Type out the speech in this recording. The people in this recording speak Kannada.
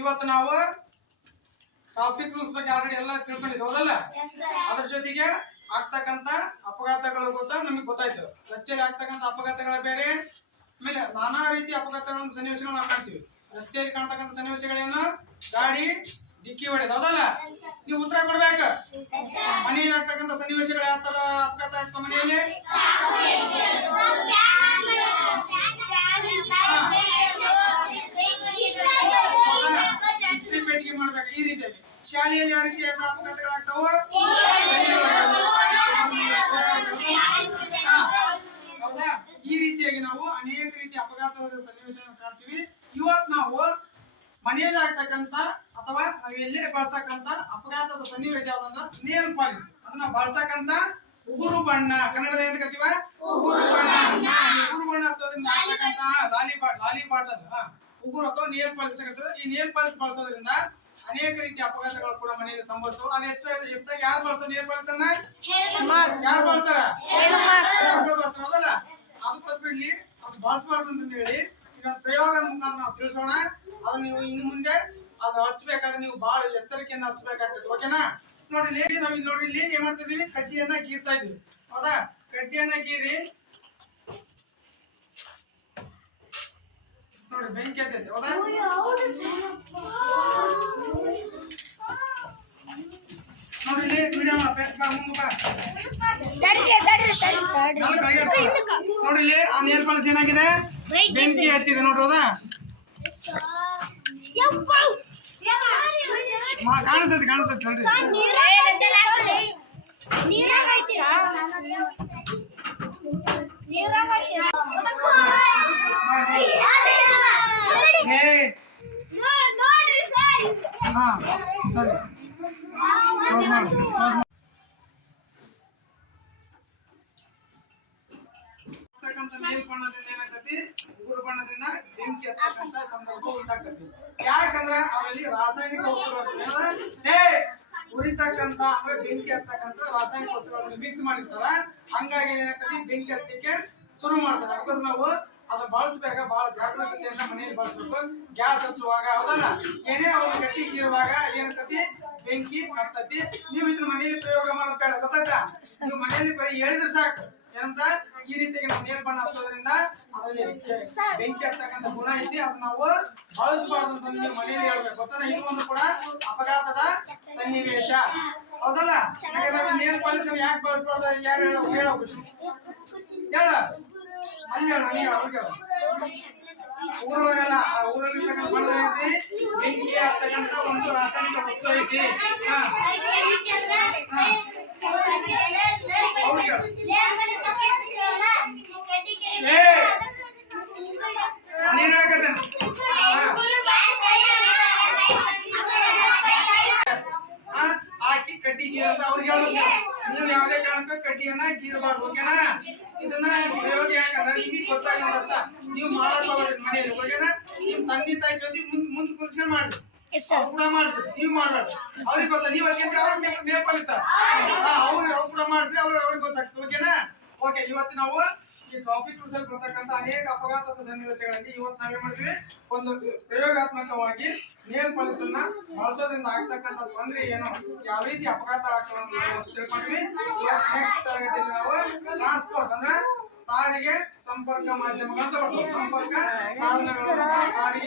ಇವತ್ತು ನಾವು ಟ್ರಾಫಿಕ್ ರೂಲ್ಸ್ ಬಗ್ಗೆ ಆಲ್ರೆಡಿ ಎಲ್ಲ ತಿಳ್ಕೊಂಡಿದ್ವಿ ಹೌದಲ್ಲ. ಅದ್ರ ಜೊತೆಗೆ ಆಗ್ತಕ್ಕಂತ ಅಪಘಾತಗಳು ಕೂಡ ನಮಗೆ ಗೊತ್ತಾಯ್ತು. ರಸ್ತೆಯಲ್ಲಿ ಆಗ್ತಕ್ಕಂತ ಅಪಘಾತಗಳ ಬೇರೆ, ಆಮೇಲೆ ನಾನಾ ರೀತಿಯ ಅಪಘಾತಗಳ ಸನ್ನಿವೇಶಗಳು ನಾವು ಕಾಣ್ತೀವಿ. ರಸ್ತೆಯಲ್ಲಿ ಕಾಣ್ತಕ್ಕಂಥ ಸನ್ನಿವೇಶಗಳೇನು? ಗಾಡಿ ಡಿಕ್ಕಿ ಹೊಡೆದ ಹೌದಲ್ಲ. ನೀವು ಉತ್ತರ ಕೊಡ್ಬೇಕು. ಮನೆಯಲ್ಲಿ ಆಗ್ತಕ್ಕಂಥ ಸನ್ನಿವೇಶಗಳು ಯಾವ ತರ ಅಪಘಾತ ಆಗ್ತವೆ ಮನೆಯಲ್ಲಿ? ಇಸ್ತ್ರಿ ಪೆಟ್ಟಿಗೆ ಮಾಡ್ಬೇಕು ಈ ರೀತಿಯಾಗಿ. ಶಾಲೆಯಲ್ಲಿ ಯಾವ ರೀತಿಯಾದ ಅಪಘಾತಗಳಾಗ್ತಾವ? ಹೌದಾ? ಈ ರೀತಿಯಾಗಿ ನಾವು ಅನೇಕ ರೀತಿಯ ಅಪಘಾತದ ಸನ್ನಿವೇಶ ಕಾಣ್ತೀವಿ. ಇವತ್ತು ನಾವು ಮನೆಯಲ್ಲಿ ಆಗ್ತಕ್ಕಂತ ಅಥವಾ ನಾವು ಎಲ್ಲೇ ಬಳಸ್ತಕ್ಕಂತ ಅಪಘಾತದ ಸನ್ನಿವೇಶ ಯಾವ್ದಂದ್ರ ನೇಲ್ ಪಾಲಿಸ್. ಅದನ್ನ ಬಳಸ್ತಕ್ಕಂತ ಉಗುರು ಬಣ್ಣ, ಕನ್ನಡದಲ್ಲಿ ಏನ್ ಕರಿತೀವ? ಉಗುರು ಬಣ್ಣ. ಉಗುರು ಬಣ್ಣ ಹಚ್ಚೋದ್ರಿಂದ ಆಗ್ತಕ್ಕಂತ ಲಾಲಿಪಾಟ್ ಉಗುರು ಅಥವಾ ನೇಲ್ ಪಾಲಿಸ್ ಅಂತ ಕರಿತಾರೆ. ಈ ನೇಲ್ ಪಾಲಿಸ್ ಬಳಸೋದ್ರಿಂದ ಅನೇಕ ರೀತಿಯ ಅಪಘಾತಗಳು ಕೂಡ ಮನೆಯಲ್ಲಿ ಸಂಭವಿಸ್ತವೆ. ಅದು ಹೆಚ್ಚಾಗಿ ಯಾರು ಬಳಸ್ತಾರೆ ನೇಲ್ ಪಾಲಿಸ್ ಅನ್ನ? ಯಾರು ಬಳಸ್ತಾರ? ಬಳಸ್ತಾರ ಹೌದಲ್ಲ. ಅದಕ್ಕೋಸ್ಕರ ಇಲ್ಲಿ ಅದು ಬಳಸಬಾರ್ದು ಅಂತ ಹೇಳಿ ಈಗ ಪ್ರಯೋಗದ ಮುಖಾಂತರ ನಾವು ತಿಳಿಸೋಣ. ಅದನ್ನ ನೀವು ಇನ್ನು ಮುಂದೆ ಅದು ಹಚ್ಚಬೇಕಾದ್ರೆ ನೀವು ಬಹಳ ಎಚ್ಚರಿಕೆಯಿಂದ ಹಚ್ಚಬೇಕಾಗ್ತದೆ. ಓಕೆನಾ? ನೋಡ್ರಿ ನಾವ್ ಇಲ್ಲಿ ನೋಡ್ರಿ ಇಲ್ಲಿ ಏನ್ ಮಾಡ್ತಾ ಇದೀವಿ? ಕಡ್ಡಿಯನ್ನ ಗೀರ್ತಾ ಇದೀವಿ ಹೌದಾ. ಕಡ್ಡಿಯನ್ನ ಗೀರಿ ನೋಡಿ ಬೆಂಕಿ ಹತ್ತೈತೆ ಹೌದಾ. ನೋಡಿ ಇಲ್ಲಿ ವಿಡಿಯೋ ನೋಡಿ ಇಲ್ಲಿ ಆ ನೇಲ್ ಪಾಲಿಸ್ ಏನಾಗಿದೆ? ಬೆಂಕಿ ಹತ್ತಿದೆ ನೋಡ್ರಿ ಹೌದಾ. ಕಾಣಿಸ್ತೈತಿ ಕಾಣಿಸ್ತೈತಿ ನೋಡ್ರಿ. ಹಾ ಸರಿ ನೇಲ್ ಬಣ್ಣದಿಂದ ಏನಾಗ್ತತಿ? ಉಗುರು ಬಣ್ಣದಿಂದ ಬೆಂಕಿ ಹತ್ತಕ್ಕಂತ ಸಂದರ್ಭ ಉಂಟಾಗ್ತತಿ. ಯಾಕಂದ್ರ ಅವರಲ್ಲಿ ರಾಸಾಯನಿಕ ವಸ್ತುಗಳು ಉರಿತಕ್ಕಂತ ಅಂದ್ರೆ ಬೆಂಕಿ ಹತ್ತಕ್ಕಂತ ರಾಸಾಯನಿಕ ವಸ್ತುಗಳನ್ನು ಮಿಕ್ಸ್ ಮಾಡಿರ್ತಾರ. ಹಂಗಾಗಿ ಏನಾಗ್ತತಿ? ಬೆಂಕಿ ಹತ್ತಲಿಕ್ಕೆ ಶುರು ಮಾಡ್ತಾರೆ. ಅದಕ್ಕೋಸ್ಕರ ನಾವು ಅದ ಬಳಸಬೇಕ ಬಹಳ ಜಾಗರೂಕತೆಯಿಂದ ಮನೆಯಲ್ಲಿ ಬಳಸಬೇಕು. ಗ್ಯಾಸ್ ಹಚ್ಚುವಾಗ ಹೌದಲ್ಲ, ಏನೇ ಒಂದು ಗಟ್ಟಿ ಕೀರುವಾಗ ಏನಾಗ್ತತಿ? ಬೆಂಕಿ ಹತ್ತತಿ. ನೀವು ಇದನ್ನ ಮನೆಯಲ್ಲಿ ಪ್ರಯೋಗ ಮಾಡೋದು ಬೇಡ ಗೊತ್ತಾಯ್ತಾ. ನೀವು ಮನೆಯಲ್ಲಿ ಬರೀ ಹೇಳಿದ್ರೆ ಸಾಕು. ಏನಂತ? ಈ ರೀತಿಯಾಗಿ ನಾವು ನೇಲ್ ಬಣ್ಣ ಹಚ್ಚೋದ್ರಿಂದ ಅದರಲ್ಲಿ ಬೆಂಕಿ ಹತ್ತಕ್ಕಂತ ಗುಣ ಐತಿ. ಅದನ್ನ ನಾವು ಬಳಸಬಾರ್ದು ಅಂತ ನೀವು ಮನೆಯಲ್ಲಿ ಹೇಳ್ಬೇಕು ಗೊತ್ತಾ. ಇನ್ನೊಂದು ಕೂಡ ಅಪಘಾತದ ಸನ್ನಿವೇಶ ಹೌದಲ್ಲ. ನೇಲ್ ಪಾಲಿಸ್ ಯಾಕೆ ಬಳಸಬಾರ್ದು? ಯಾರು ಹೇಳೋ ಹೇಳ ಹೇಳ ಅಲ್ಲಿ ಹೇಳ ನೀನು ಅವ್ರಿಗೆ ಹೇಳ. ಊರೊಳಗೆಲ್ಲ ಊರಲ್ಲಿ ಬಣ್ಣ ಐತಿ, ಬೆಂಕಿ ಹತ್ತಕ್ಕಂತ ಒಂದು ರಾಸಾಯನಿಕ ವಸ್ತು ಐತಿ. ಹಾಕಿ ಕಡ್ಡಿ ಗೀರಂತ ಅವ್ರಿಗೆ ಹೇಳ್ಬೇಕು. ನೀವು ಯಾವ್ದೇ ಕಾರಣಕ್ಕೂ ಕಡ್ಡಿಯನ್ನ ಗೀರಬಾರ್ದು ಓಕೆನಾ. ಇದನ್ನ ಪ್ರಯೋಗ ಯಾಕಂದ್ರೆ ನಿಮಗೆ ಗೊತ್ತಾಗಲ್ಲ ಅಷ್ಟ. ನೀವು ಮಾಡಕ್ ಹೋಗ್ರಿ ಮನೆಯಲ್ಲಿ ಓಕೆನಾ. ನಿಮ್ ತಂದೆ ತಾಯಿ ಜೊತೆ ಮುಂದೆ ಕುರ್ಸ್ಕೊಂಡ್ ಮಾಡ್ರಿ. ಕೂಡ ಮಾಡ್ರಿ, ನೀವು ಮಾಡ್ಬೇಡ್ರಿ. ಅವ್ರಿಗೆ ಗೊತ್ತ ನೀವು ನೇಲ್ ಪಾಲಿಸ್ ಅವ್ರು ಕೂಡ ಮಾಡ್ರಿ. ಅವ್ರಿಗೆ ಗೊತ್ತಾಗ್ತದೆ ಓಕೆನಾ. ಓಕೆ ಇವತ್ತು ನಾವು ಈ ಟ್ರಾಫಿಕ್ ರೂಲ್ಸ್ ಅಲ್ಲಿ ಬರ್ತಕ್ಕಂಥ ಅನೇಕ ಅಪಘಾತದ ಸನ್ನಿವೇಶಗಳಲ್ಲಿ ಇವತ್ತು ನಾವೇನ್ ಮಾಡ್ತೀವಿ? ಒಂದು ಪ್ರಯೋಗಾತ್ಮಕವಾಗಿ ನೇಲ್ ಪಾಲಿಸ್ ಅನ್ನ ಬಳಸೋದ್ರಿಂದ ಆಗ್ತಕ್ಕಂಥ ತೊಂದರೆ ಏನು, ಯಾವ ರೀತಿ ಅಪಘಾತ ಆಗ್ತದೆ ಅಂತ ತಿಳ್ಕೊಂಡ್ವಿ. ನೆಕ್ಸ್ಟ್ ತರಗತಿಯಲ್ಲಿ ನಾವು ಟ್ರಾನ್ಸ್ಪೋರ್ಟ್ ಅಂದ್ರೆ ಸಾರಿಗೆ ಸಂಪರ್ಕ ಮಾಧ್ಯಮಗಳು ಅಂತ ಬರ್ತವೆ. ಸಂಪರ್ಕ ಸಾಧನಗಳು ಸಾರಿಗೆ